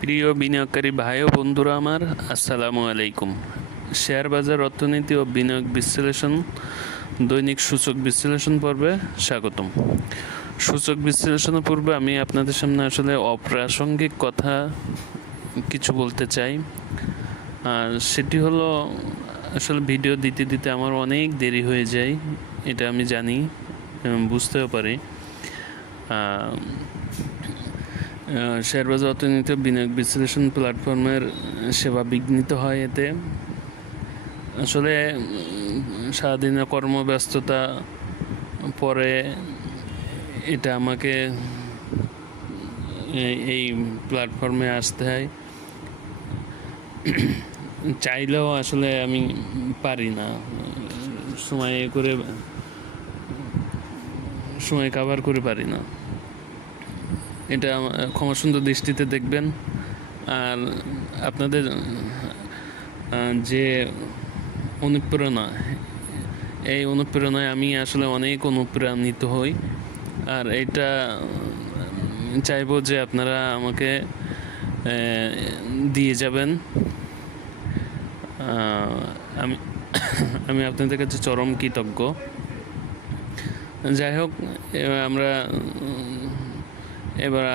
প্রিয় বিনিয়োগকারী ভাই ও বন্ধুরা আমার, আসসালামু আলাইকুম। শেয়ার বাজার অর্থনীতি ও বিনিয়োগ বিশ্লেষণ, দৈনিক সূচক বিশ্লেষণ পর্বে স্বাগতম। সূচক বিশ্লেষণের পূর্বে আমি আপনাদের সামনে আসলে অপ্রাসঙ্গিক কথা কিছু বলতে চাই। আর সেটি হলো, আসলে ভিডিও দিতে দিতে আমার অনেক দেরি হয়ে যায়, এটা আমি জানি বুঝতেও পারি। শেয়ারবাজার অর্থনীতি বিনিয়োগ বিশ্লেষণ প্ল্যাটফর্মের সেবা বিঘ্নিত হয় এতে। আসলে সারাদিনের কর্মব্যস্ততা পরে এটা আমাকে, এই- প্ল্যাটফর্মে আসতে হয়। চাইলেও আসলে আমি পারি না। সময় করে, সময় কাভার করে পারি না। এটা ক্ষমা সুন্দর দৃষ্টিতে দেখবেন। আর আপনাদের যে অনুপ্রেরণা, এই অনুপ্রেরণায় আমি আসলে অনেক অনুপ্রাণিত হই। আর এটা চাইব যে আপনারা আমাকে দিয়ে যাবেন। আমি আমি আপনাদের কাছে চরম কৃতজ্ঞ। যাই হোক আমরা এবার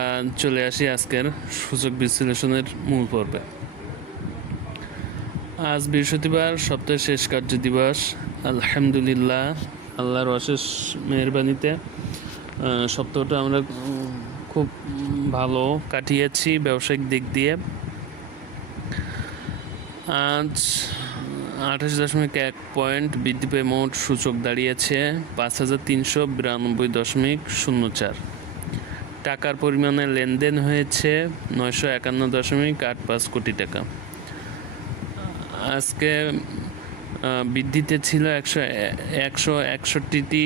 চলে আসি আজকের সূচক বিশ্লেষণের মূল পর্বে। আজ বৃহস্পতিবার, সপ্তাহের শেষ কার্য দিবস। আলহামদুলিল্লাহ, আল্লাহর অশেষ মেহরবানিতে সপ্তাহটা আমরা খুব ভালো কাটিয়েছি ব্যবসায়িক দিক দিয়ে। আজ আঠাশ দশমিক এক পয়েন্ট বৃদ্ধি পেয়ে মোট সূচক দাঁড়িয়েছে পাঁচ হাজার তিনশো বিরানব্বই দশমিক শূন্য চার। টাকার পরিমাণে লেনদেন হয়েছে নয়শো একান্ন দশমিক আট পাঁচ কোটি টাকা। আজকে বৃদ্ধিতে ছিল একশো একশো একষট্টিটি,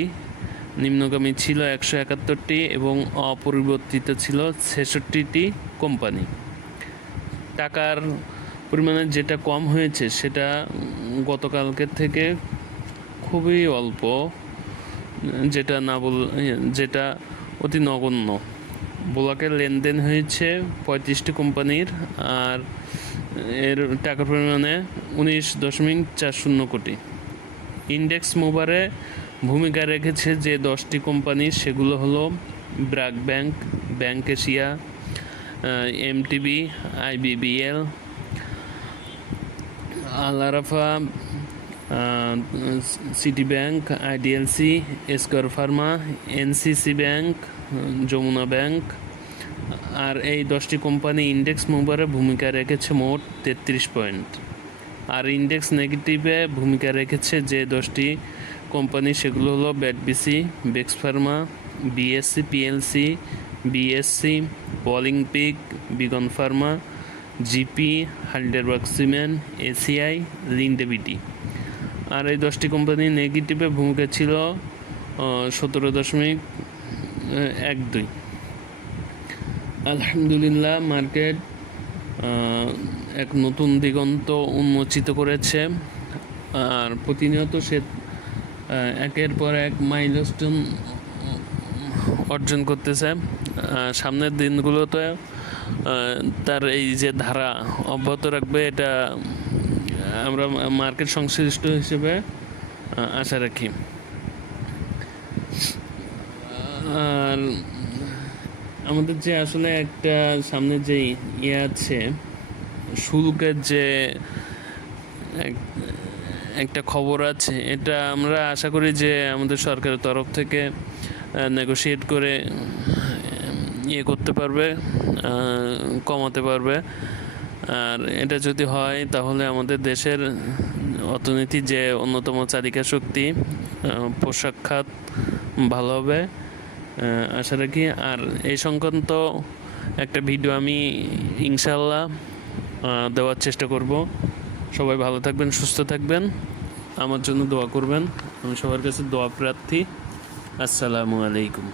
নিম্নগামী ছিল একশো একাত্তরটি এবং অপরিবর্তিত ছিল ছেষট্টিটি কোম্পানি। টাকার পরিমাণে যেটা কম হয়েছে সেটা গতকালকের থেকে খুবই অল্প, যেটা না বল, যেটা অতি নগণ্য। ব্লকের লেনদেন হয়েছে পঁয়ত্রিশটি কোম্পানির আর এর টাকার পরিমাণে উনিশ দশমিক চার শূন্য কোটি। ইন্ডেক্স মুভারে ভূমিকা রেখেছে যে দশটি কোম্পানি, সেগুলো হলো BRAC bank bank Asia MTB, IBBL Al Arafah City bank, IDLC, Square pharma, NCC bank Jamuna bank, আর এই দশটি কোম্পানি ইন্ডেক্স মুভারে ভূমিকা রেখেছে মোট তেত্রিশ পয়েন্ট আর ইন্ডেক্স নেগেটিভে ভূমিকা রেখেছে যে দশটি কোম্পানি সেগুলো হলো ব্যাটবিসি বেক্স ফার্মা বিএসসি, পিএলসি, বিএসসি, বলিং pick Beacon pharma, GP, Heidelberg cement, ACI, Linde BD. আর এই দশটি কোম্পানি নেগেটিভে ভূমিকা ছিল সতেরো দশমিক এক দুই। আলহামদুলিল্লাহ, মার্কেট এক নতুন দিগন্ত উন্মোচিত করেছে। আর প্রতিনিয়ত সে একের পর এক মাইলস্টোন অর্জন করতেছে। সামনের দিনগুলোতে তার এই যে ধারা অব্যাহত রাখবে, এটা আমরা মার্কেট সংশ্লিষ্ট হিসেবে আশা রাখি। আর আমাদের যে আসলে একটা সামনে যে ইয়ে আছে, শুল্কের যে এক- একটা খবর আছে, এটা আমরা আশা করি যে আমাদের সরকারের তরফ থেকে নেগোশিয়েট করে ইয়ে করতে পারবে কমাতে পারবে। আর এটা যদি হয়, তাহলে আমাদের দেশের অর্থনীতি যে অন্যতম চালিকা শক্তি পোশাক খাত ভালো হবে। আশা রাখি। আর এই সংক্রান্ত একটা ভিডিও আমি ইনশাল্লাহ দেওয়ার চেষ্টা করব। সবাই ভালো থাকবেন, সুস্থ থাকবেন। আমার জন্য দোয়া করবেন। আমি সবার কাছে দোয়া প্রার্থী। আসসালামু আলাইকুম।